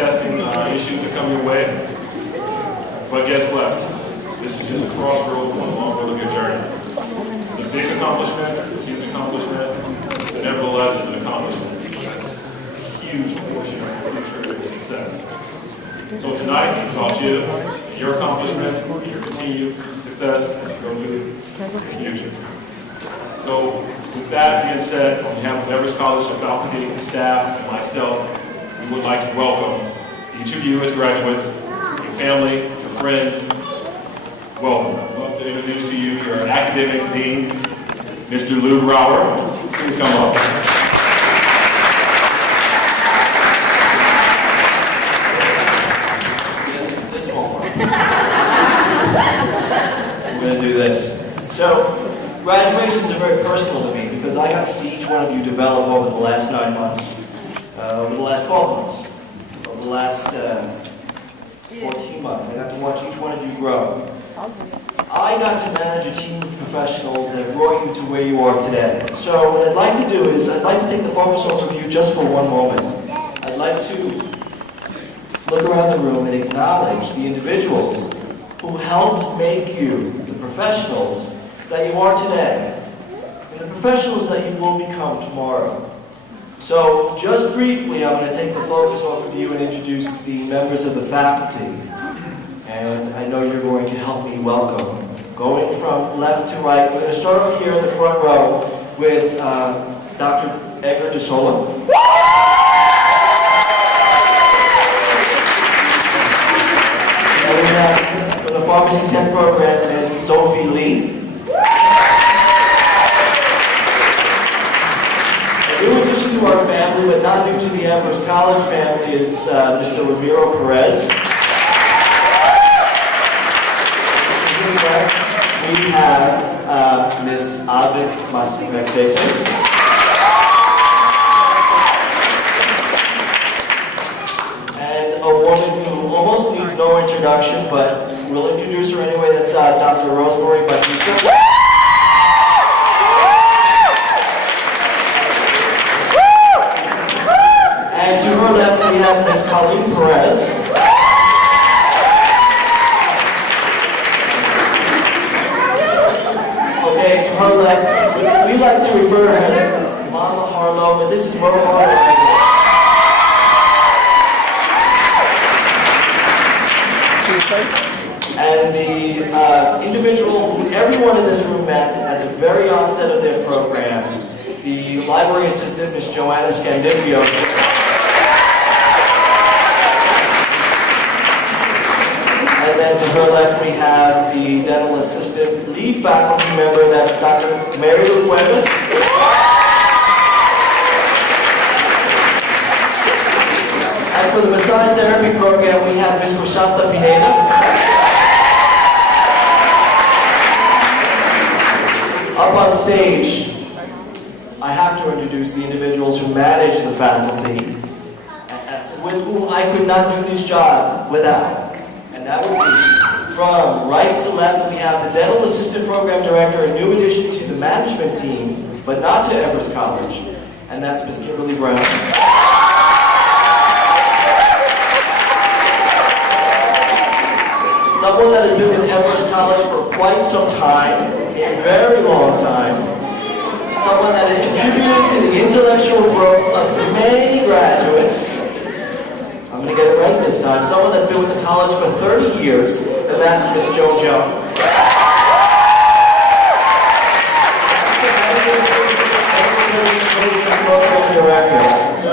testing issues that come your way. But guess what? This is just a crossroad on a long road of your journey. It's a big accomplishment, it's a huge accomplishment, but nevertheless it's an accomplishment. It's a huge portion of your future success. So tonight it's about you, your accomplishments, your continued success as you go through the future. So with that being said, on behalf of Everest College, the faculty, the staff, and myself, we would like to welcome each of you as graduates, your family, your friends. Welcome. I'd love to introduce to you your academic dean, Mr. Lou Brower. Please come up. This one. I'm going to do this. So, graduations are very personal to me because I got to see each one of you develop over the last 9 months, over the last 12 months, over the last 14 months. I got to watch each one of you grow. I got to manage a team of professionals that brought you to where you are today. So what I'd like to do is, I'd like to take the focus off of you just for one moment. I'd like to look around the room and acknowledge the individuals who helped make you the professionals that you are today, and the professionals that you will become tomorrow. So just briefly, I'm going to take the focus off of you and introduce the members of the faculty. And I know you're going to help me welcome. Going from left to right, we're going to start off here in the front row with Dr. Edgar DeSola. And we have, from the Pharmacy Tech program, Ms. Sophie Lee. And new addition to our family, but not new to the Everest College family, is Mr. Ramiro Perez. We have Ms. Avik Massimexeson. And a woman who almost needs no introduction, but we'll introduce her anyway. That's Dr. Rosemary Batista. And to her left, we have Ms. Colleen Perez. Okay, to her left, we like to refer to her as Mama Harlow, but this is Mo Harlow. And the individual who everyone in this room met at the very onset of their program, the library assistant, Ms. Joanna Scandifio. And then to her left, we have the dental assistant lead faculty member, that's Dr. Mary Lou Cuevas. And for the massage therapy program, we have Ms. Crisanta Pineda. Up on stage, I have to introduce the individuals who manage the faculty, with whom I could not do this job without. And that would be, from right to left, we have the Dental Assistant Program Director, a new addition to the management team, but not to Everest College, and that's Ms. Kimberly Brown. Someone that has been with Everest College for quite some time, a very long time. Someone that has contributed to the intellectual growth of many graduates. I'm going to get it right this time. Someone that's been with the college for 30 years, and that's Miss Jo Jones. Director. So,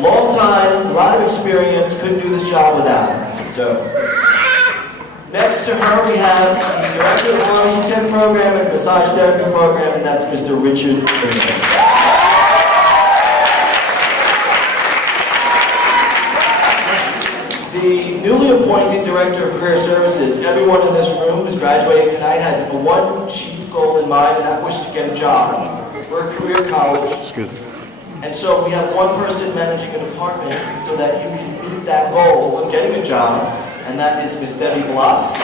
long time, a lot of experience, couldn't do this job without her. So, next to her we have the Director of the Pharmacy Tech program and the Massage Therapy program, and that's Mr. Richard Davis. The newly appointed Director of Career Services, everyone in this room who's graduating tonight had one chief goal in mind, and that was to get a job. We're a career college. Excuse me. And so we have one person managing a department so that you can meet that goal of getting a job, and that is Ms. Debbie Bloss. I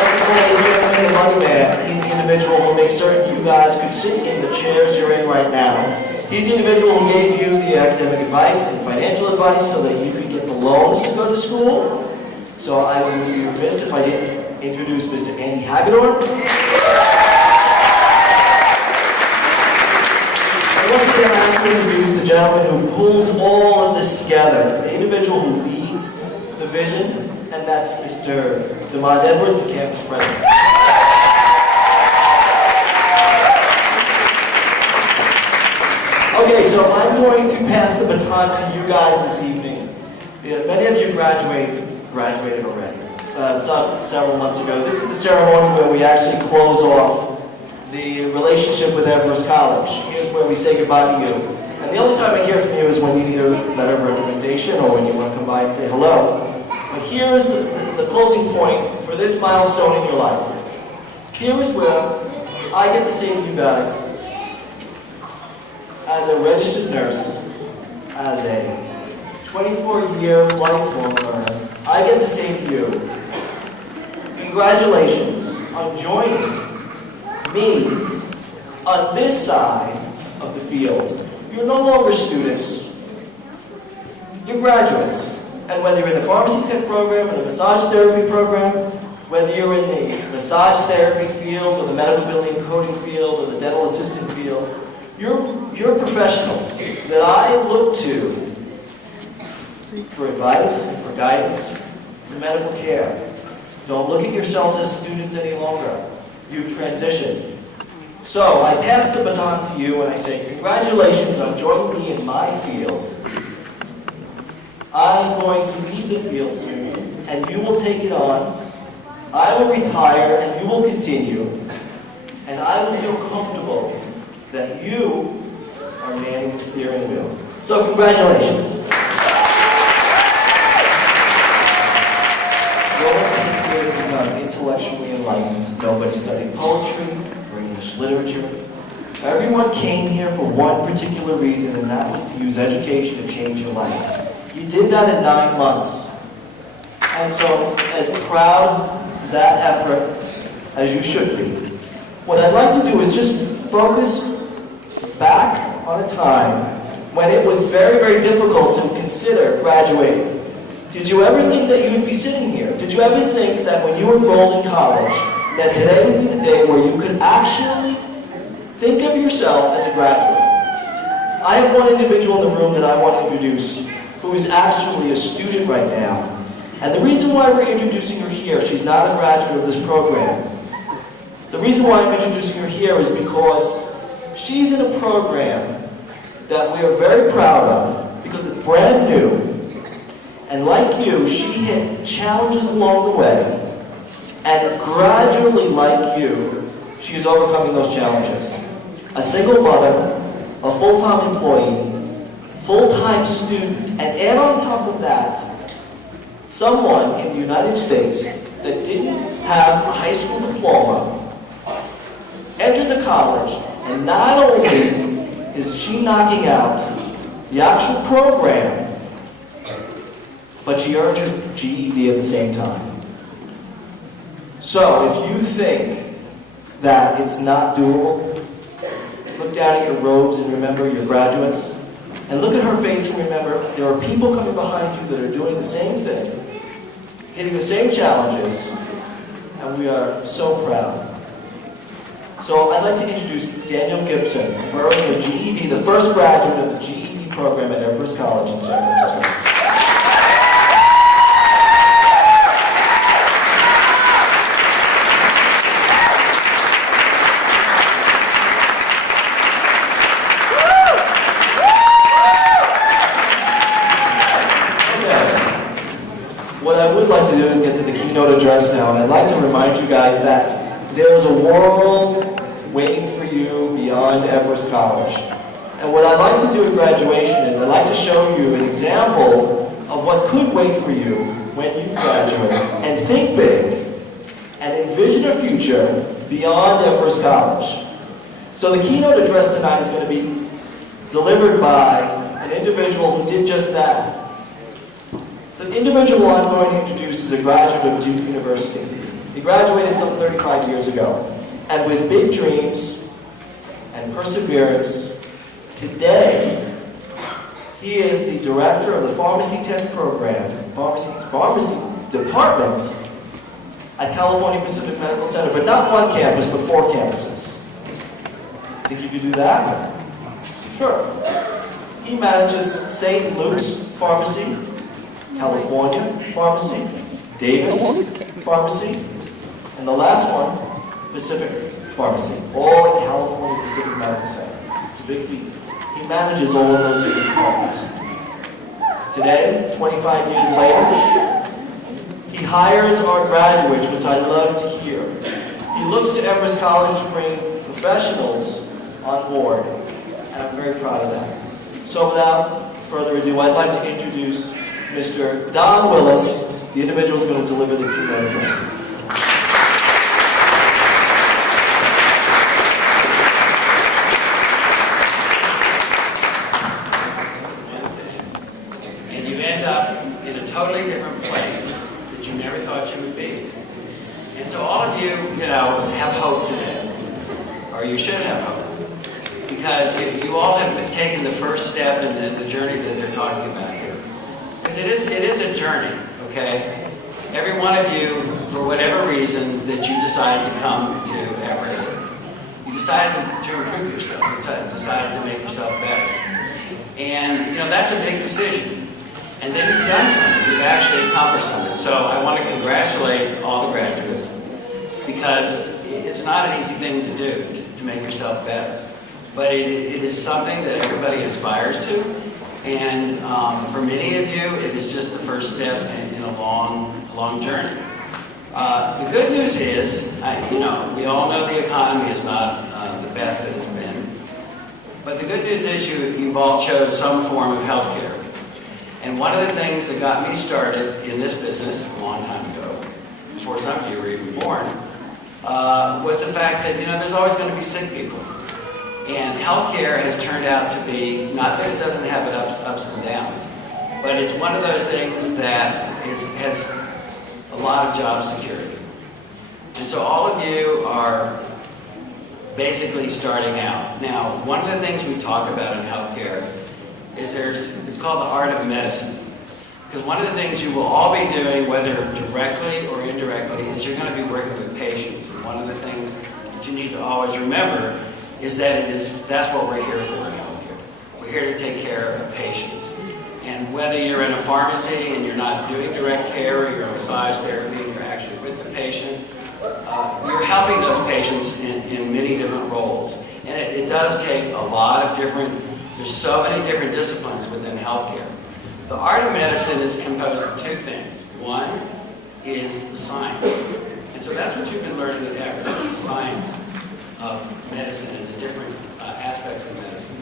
like to call this the money man. He's the individual who makes certain you guys could sit in the chairs you're in right now. He's the individual who gave you the academic advice and financial advice so that you could get the loans to go to school. So I would be remiss if I didn't introduce Mr. Andy Hagedorn. And once again, I have to introduce the gentleman who pulls all of this together, the individual who leads the vision, and that's Mr. DeMond Edwards, the campus president. Okay, so I'm going to pass the baton to you guys this evening. Many of you graduated already, several months ago. This is the ceremony where we actually close off the relationship with Everest College. Here's where we say goodbye to you. And the only time I hear from you is when you need a letter of recommendation or when you want to come by and say hello. But here's the closing point for this milestone in your life. Here is where I get to say to you guys, as a registered nurse, as a 24-year lifelong learner, I get to say to you, congratulations on joining me on this side of the field. You're no longer students, you're graduates. And whether you're in the pharmacy tech program or the massage therapy program, whether you're in the massage therapy field or the medical billing and coding field or the dental assistant field, you're professionals that I look to for advice, for guidance, for medical care. Don't look at yourselves as students any longer. You've transitioned. So I pass the baton to you and I say, congratulations on joining me in my field. I'm going to leave the field soon, and you will take it on. I will retire, and you will continue. And I will feel comfortable that you are manning the steering wheel. So congratulations. Nobody here become intellectually enlightened. Nobody studied poetry or English literature. Everyone came here for one particular reason, and that was to use education to change your life. You did that in 9 months. And so, as proud of that effort as you should be, what I'd like to do is just focus back on a time when it was very, very difficult to consider graduating. Did you ever think that you would be sitting here? Did you ever think that when you were enrolled in college, that today would be the day where you could actually think of yourself as a graduate? I have one individual in the room that I want to introduce who is actually a student right now. And the reason why we're introducing her here, she's not a graduate of this program. The reason why I'm introducing her here is because she's in a program that we are very proud of because it's brand new. And like you, she hit challenges along the way. And gradually, like you, she is overcoming those challenges. A single mother, a full-time employee, full-time student, and add on top of that, someone in the United States that didn't have a high school diploma, entered the college, and not only is she knocking out the actual program, but she earned her GED at the same time. So if you think that it's not doable, look down at your robes and remember your graduates. And look at her face and remember, there are people coming behind you that are doing the same thing, hitting the same challenges, and we are so proud. So I'd like to introduce Daniel Gibson, for earning a GED, the first graduate of the GED program at Everest College in San Francisco. What I would like to do is get to the keynote address now, and I'd like to remind you guys that there's a world waiting for you beyond Everest College. And what I'd like to do at graduation is I'd like to show you an example of what could wait for you when you graduate, and think big, and envision a future beyond Everest College. So the keynote address tonight is going to be delivered by an individual who did just that. The individual I'm going to introduce is a graduate of Duke University. He graduated some 35 years ago. And with big dreams and perseverance, Today, he is the director of the Pharmacy Tech Program, Pharmacy Department at California Pacific Medical Center, but not one campus, but 4 campuses. Think you could do that? Sure. He manages St. Luke's Pharmacy, California Pharmacy, Davis Pharmacy, and the last one, Pacific Pharmacy, all at California Pacific Medical Center. It's a big feat. He manages all of those different departments. Today, 25 years later, he hires our graduates, which I love to hear. He looks to Everest College to bring professionals on board, and I'm very proud of that. So without further ado, I'd like to introduce Mr. Don Willis, the individual who's going to deliver the keynote address. And you end up in a totally different place that you never thought you would be. And so all of you, have hope today, or you should have hope, because you all have taken the first step in the journey that they're talking about here. Because it is a journey, okay? Every one of you, for whatever reason that you decided to come to Everest, you decided to improve yourself, you decided to make yourself better. And, that's a big decision. And then you've done something, you've actually accomplished something. So I want to congratulate all the graduates, because it's not an easy thing to do, to make yourself better. But it is something that everybody aspires to. And for many of you, it is just the first step in a long journey. The good news is, we all know the economy is not the best that it's been. But the good news is you've all chose some form of healthcare. And one of the things that got me started in this business a long time ago, before some of you were even born, was the fact that, there's always going to be sick people. And healthcare has turned out to be, not that it doesn't have its ups and downs, but it's one of those things that has a lot of job security. And so all of you are basically starting out. Now, one of the things we talk about in healthcare is it's called the art of medicine. Because one of the things you will all be doing, whether directly or indirectly, is you're going to be working with patients. And one of the things that you need to always remember is that's what we're here for in healthcare. We're here to take care of patients. And whether you're in a pharmacy and you're not doing direct care, or you're in massage therapy and you're actually with the patient, you're helping those patients in many different roles. And it does take a lot of there's so many different disciplines within healthcare. The art of medicine is composed of 2 things. One is the science. And so that's what you've been learning at Everest, the science of medicine and the different aspects of medicine.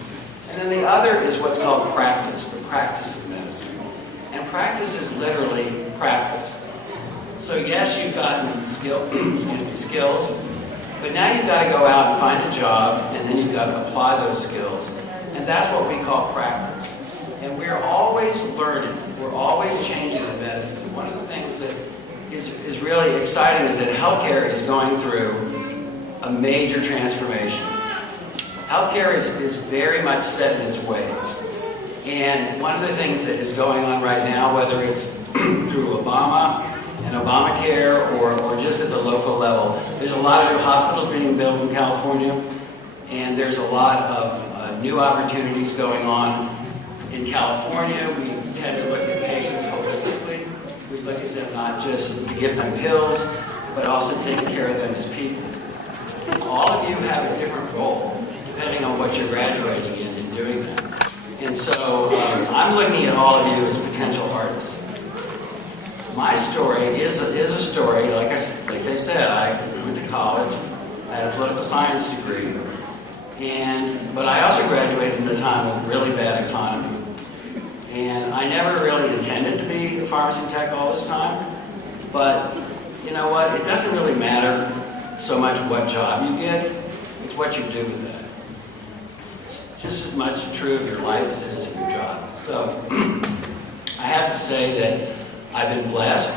And then the other is what's called practice, the practice of medicine. And practice is literally practice. So yes, you've gotten skills, but now you've got to go out and find a job, and then you've got to apply those skills. And that's what we call practice. And we're always learning. We're always changing in medicine. One of the things that is really exciting is that healthcare is going through a major transformation. Healthcare is very much set in its ways. And one of the things that is going on right now, whether it's through Obama and Obamacare or just at the local level, there's a lot of new hospitals being built in California, and there's a lot of new opportunities going on. In California, we tend to look at patients holistically. We look at them not just to give them pills, but also taking care of them as people. All of you have a different role, depending on what you're graduating in doing that. And so I'm looking at all of you as potential artists. My story is a story, like I said, I went to college, I had a political science degree, but I also graduated in a time of really bad economy. And I never really intended to be a pharmacy tech all this time, but you know what, it doesn't really matter so much what job you get, it's what you do with that. It's just as much true of your life as it is of your job. So I have to say that I've been blessed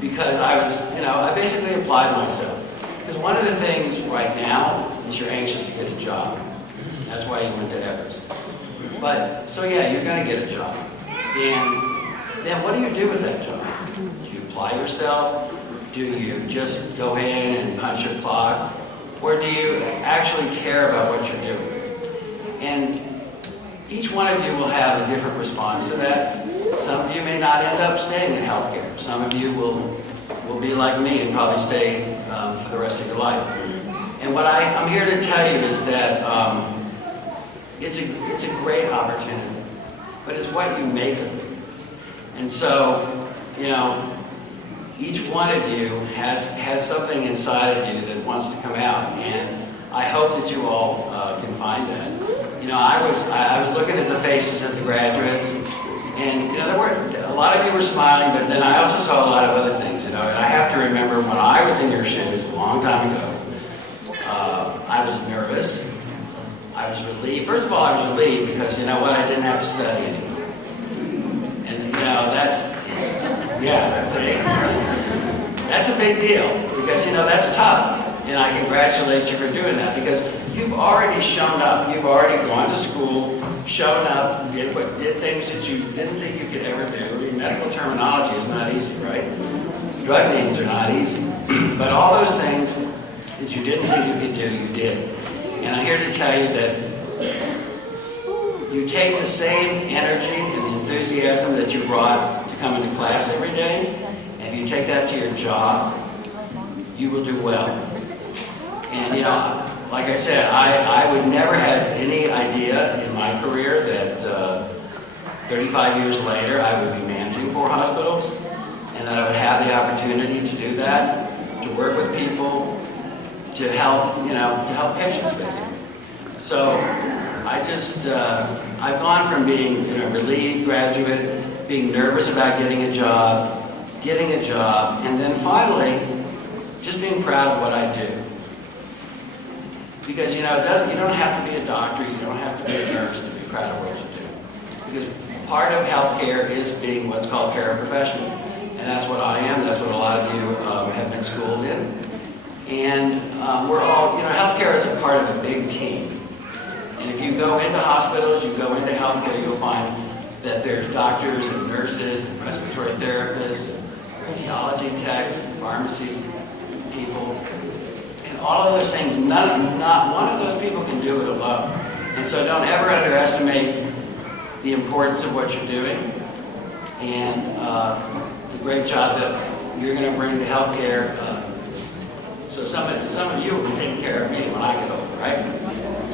because I basically applied myself. Because one of the things right now is you're anxious to get a job. That's why you went to Everest. But, so yeah, you're going to get a job. And then what do you do with that job? Do you apply yourself? Do you just go in and punch your clock? Or do you actually care about what you're doing? And each one of you will have a different response to that. Some of you may not end up staying in healthcare. Some of you will be like me and probably stay for the rest of your life. And what I'm here to tell you is that it's a great opportunity, but it's what you make of it. And so, you know, each one of you has something inside of you that wants to come out, and I hope that you all can find that. You know, I was looking at the faces of the graduates, and you know, there were a lot of you were smiling, but then I also saw a lot of other things. You know, and I have to remember when I was in your shoes a long time ago. I was nervous. I was relieved. First of all, I was relieved because you know what? I didn't have to study anymore. And you know that. Yeah, see? That's a big deal because, you know, that's tough. And I congratulate you for doing that because you've already shown up. You've already gone to school, shown up, did things that you didn't think you could ever do. I mean, medical terminology is not easy, right? Drug names are not easy. But all those things that you didn't think you could do, you did. And I'm here to tell you that you take the same energy and the enthusiasm that you brought to come into class every day, and if you take that to your job, you will do well. And you know, like I said, I would never have any idea in my career that 35 years later I would be managing 4 hospitals, and that I would have the opportunity to do that, to work with people, to help, you know, to help patients basically. So I've gone from being, you know, relieved graduate, being nervous about getting a job, and then finally, just being proud of what I do. Because, you know, you don't have to be a doctor, you don't have to be a nurse to be proud of what you do. Because part of healthcare is being what's called paraprofessional. And that's what I am, that's what a lot of you have been schooled in. And we're all, you know, healthcare is a part of a big team. And if you go into hospitals, you go into healthcare, you'll find that there's doctors and nurses and respiratory therapists, and radiology techs, and pharmacy people. And all of those things, not one of those people can do it alone. And so don't ever underestimate the importance of what you're doing and the great job that you're going to bring to healthcare. So some of you will be taking care of me when I get older, right?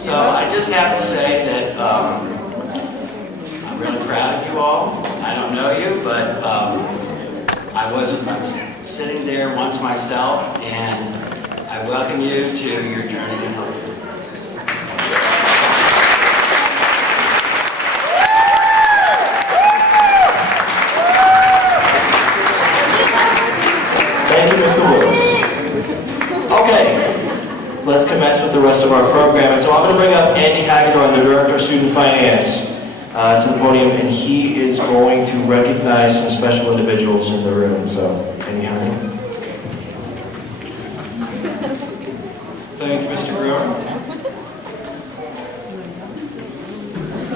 So I just have to say that I'm really proud of you all. I don't know you, but I was sitting there once myself, and I welcome you to your journey in healthcare. Thank you, Mr. Willis. Okay, let's commence with the rest of our program. And so I'm going to bring up Andy Hagedorn, the Director of Student Finance, to the podium, and he is going to recognize some special individuals in the room. So, Andy Hagedorn. Thank you, Mr. Brewer.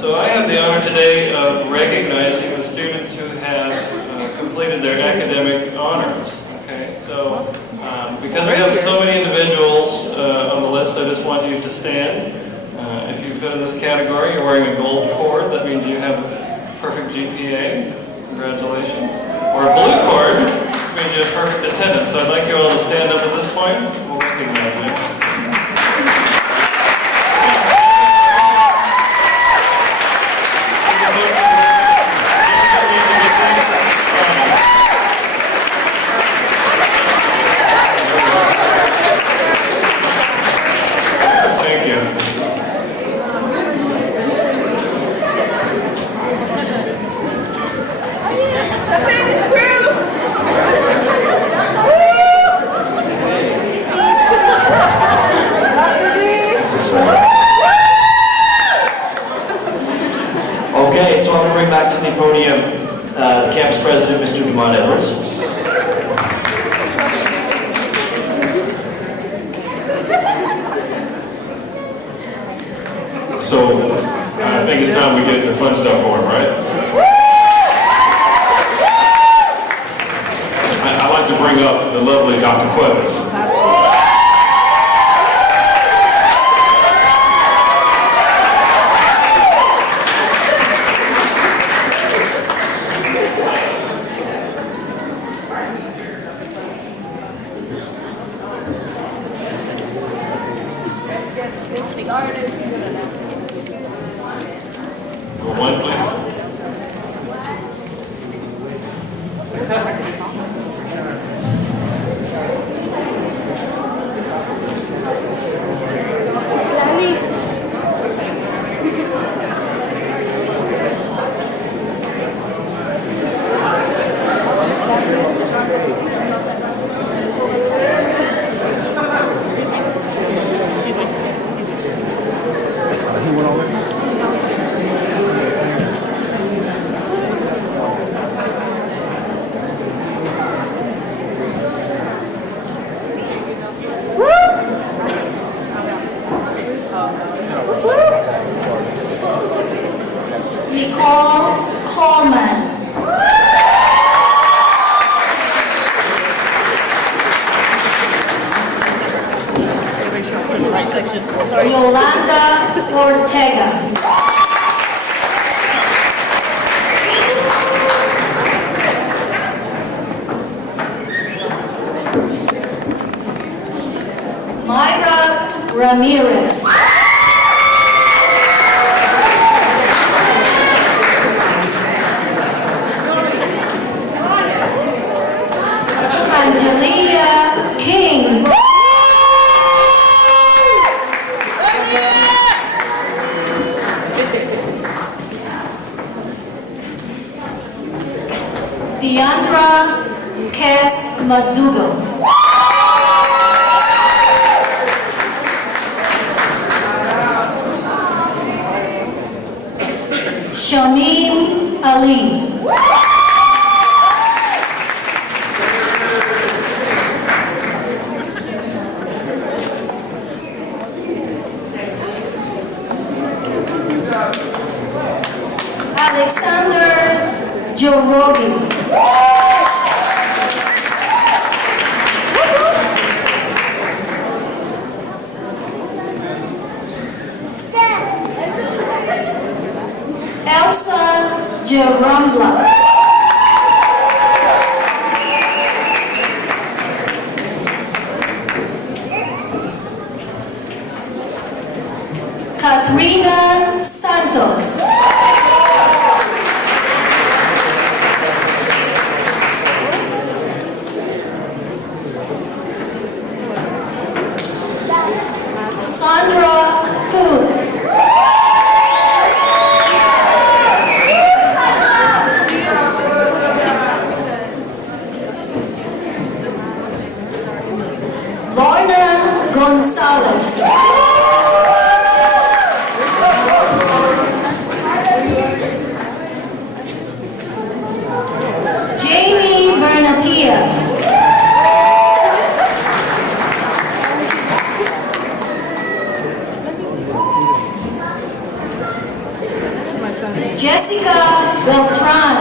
So I have the honor today of recognizing the students who have completed their academic honors. Okay, so because we have so many individuals on the list, I just want you to stand. If you fit in this category, you're wearing a gold cord. That means you have perfect GPA. Congratulations. Or a blue cord, which means you have perfect attendance. So I'd like you all to stand up at this point. We'll recognize you. Okay, so I'm going to bring back to the podium the campus president, Mr. Guzon Edwards. So I think it's time we get the fun stuff going, right? I'd like to bring up the lovely Dr. Cuevas. Go one, please. Yolanda Ortega. Mayra Ramirez. Angelia King. Deandra Cass Madugo. Shameen Ali. Alexander Jorogi. Elsa Jerambla. Katrina Santos. Sandra Food. Lorna Gonzalez. Jamie Bernatia. Jessica Beltran.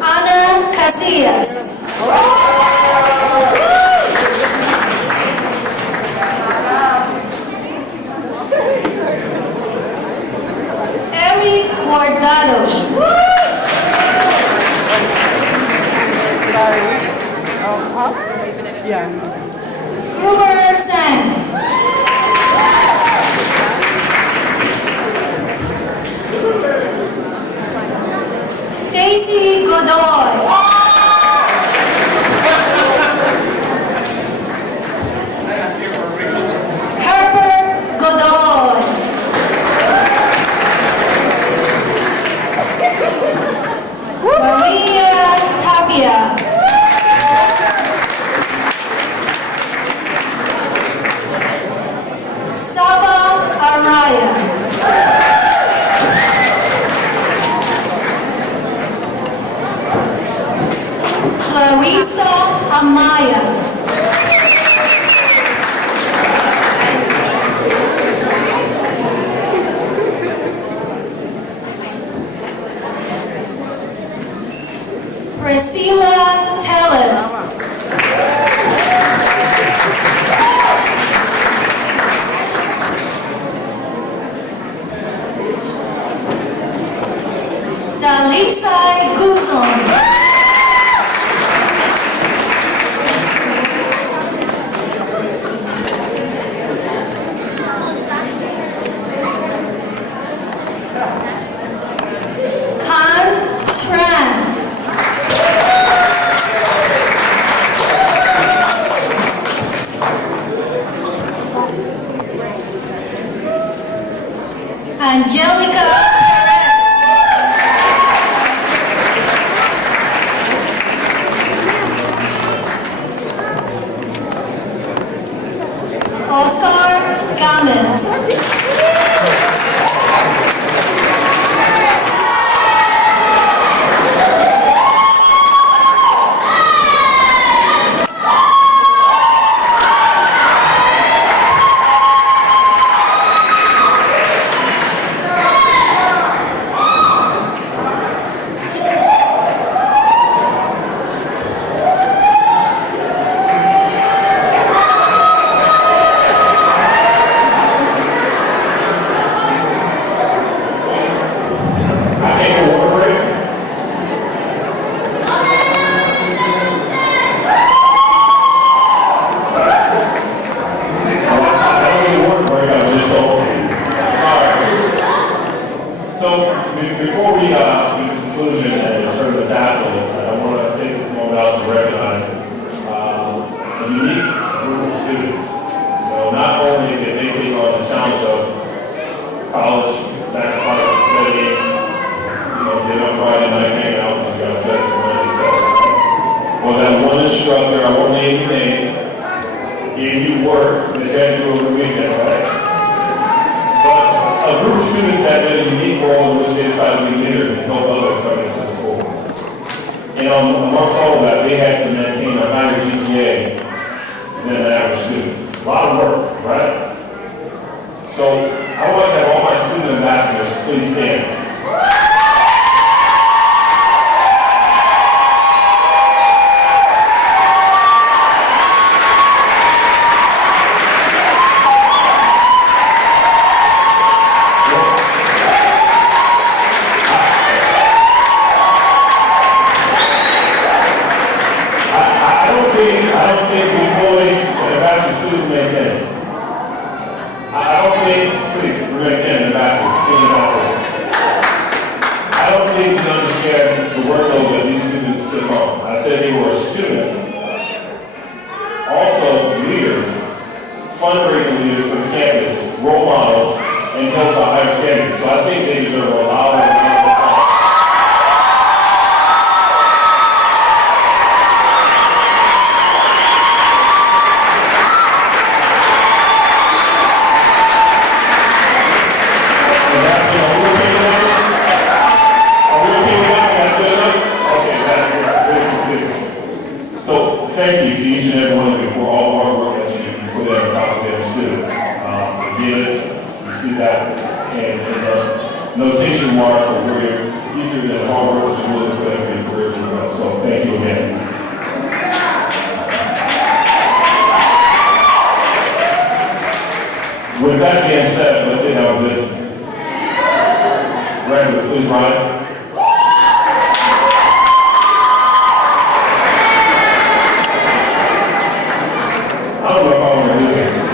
Ana Casillas. Eric Guardado. Gruber Sang. Stacy Godoy. Angelica Perez. Oscar Gomez. I take a water break. I don't need a water break, I'm just told. Sorry. So, before we in conclusion and turn the tassels, I want to take this moment out to recognize a unique group of students. So not only did they take on the challenge of college, sacrifice, studying, get on Friday nights, hanging out with you guys, study for Monday stuff. Well, that one instructor, I won't name your names, gave you work that you had to do over the weekend, right? But a group of students that did a unique role in which they decided to be leaders and help others come into the school. And amongst all of that, they had to maintain a higher GPA than an average student. A lot of work, right? So I would like to have all my student ambassadors please stand. I don't think before ambassadors, please remain standing. I don't think, please remain standing, ambassadors, student ambassadors. I don't think you understand the workload that these students took on. I said they were a student, also leaders, fundraising leaders for the campus, role models, and held to a higher standard. So I think they deserve a lot of thank you to each and every one of you for all the hard work that you put in on top of being a student. You see that, and as a notation mark of where your future and hard work that you're willing to put in for your career as well. So thank you again. With that being said, let's get down to business. Graduates, please rise. I don't know if I want to do this.